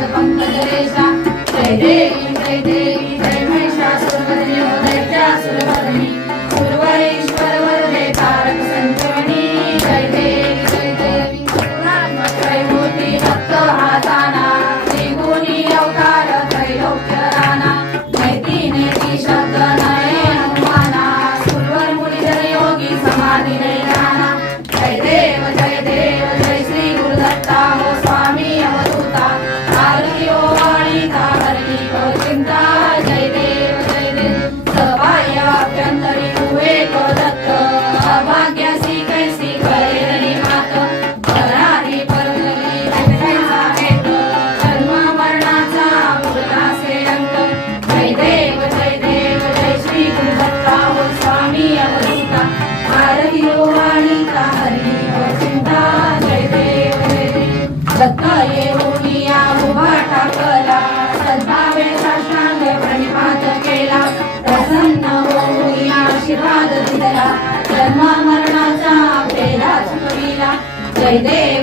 జగపంపదరేశ జయ దేవి జయ దేవి जय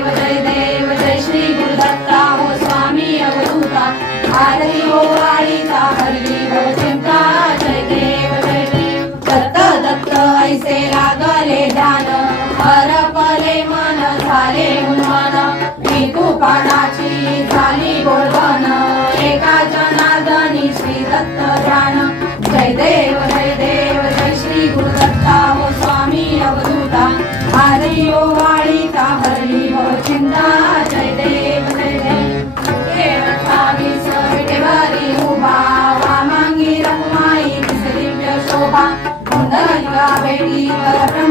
Thank you.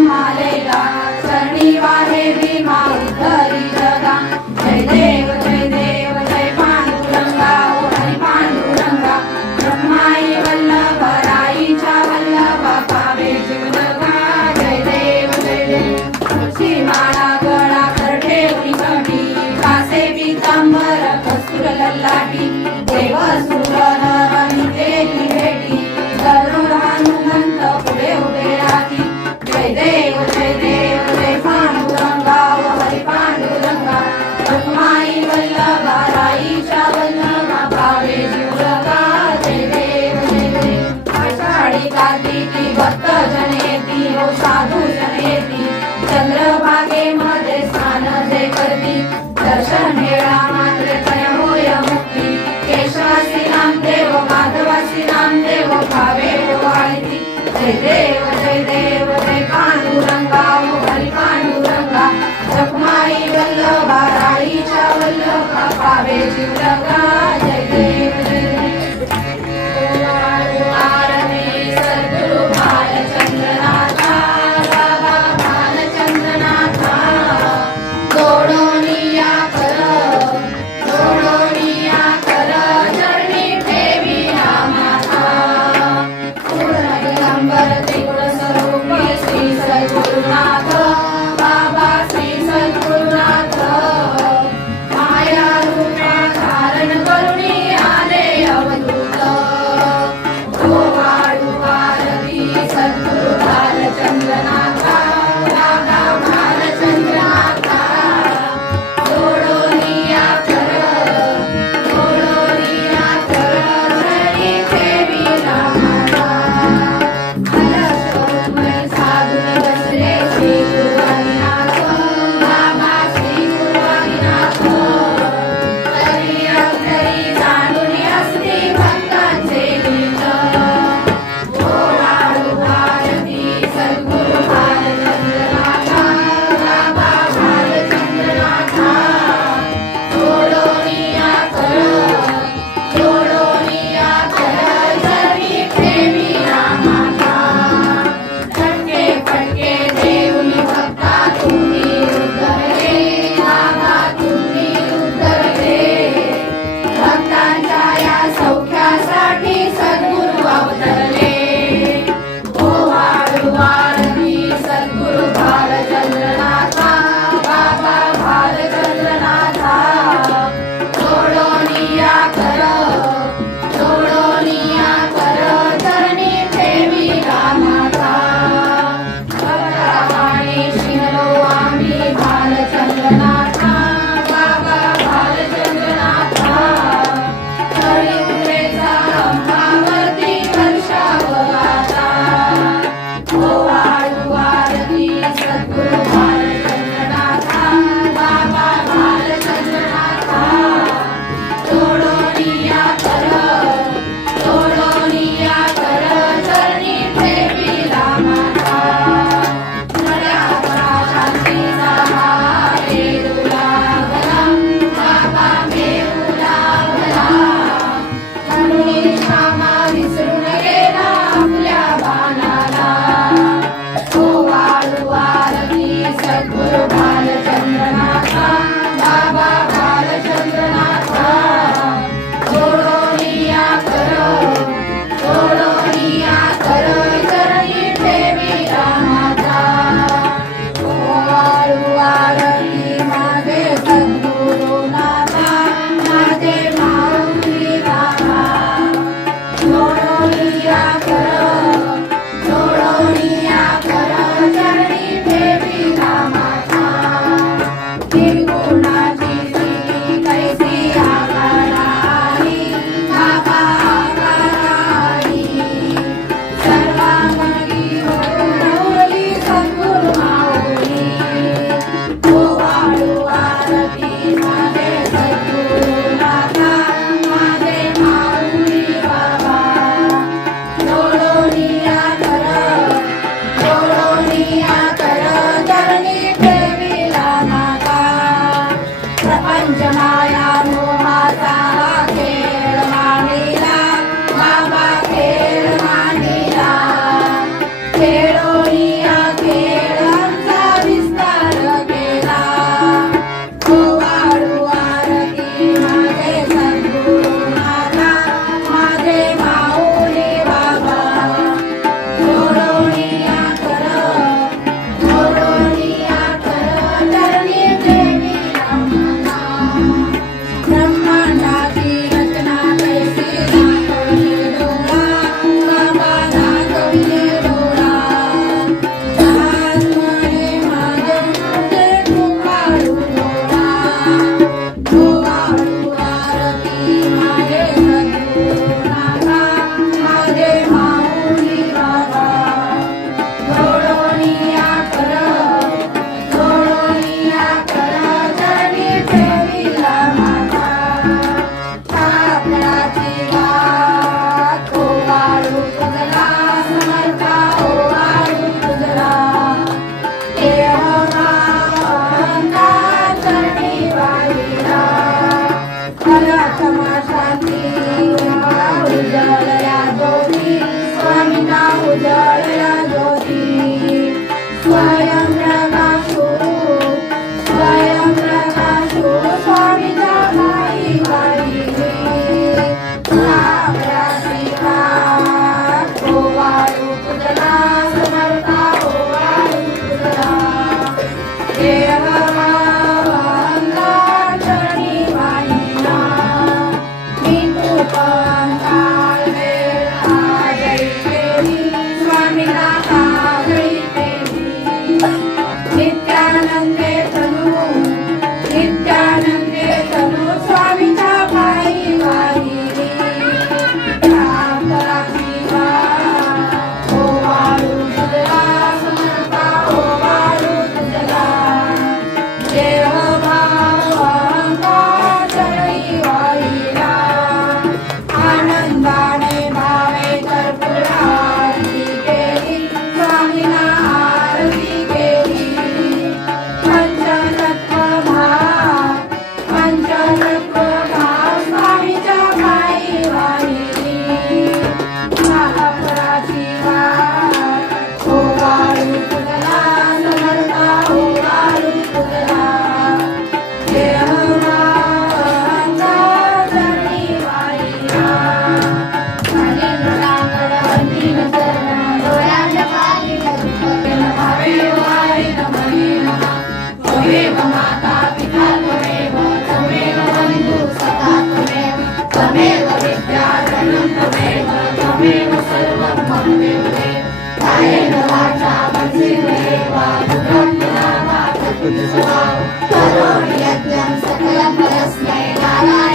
सकलं परस्मै नारायणाय समर्पयामि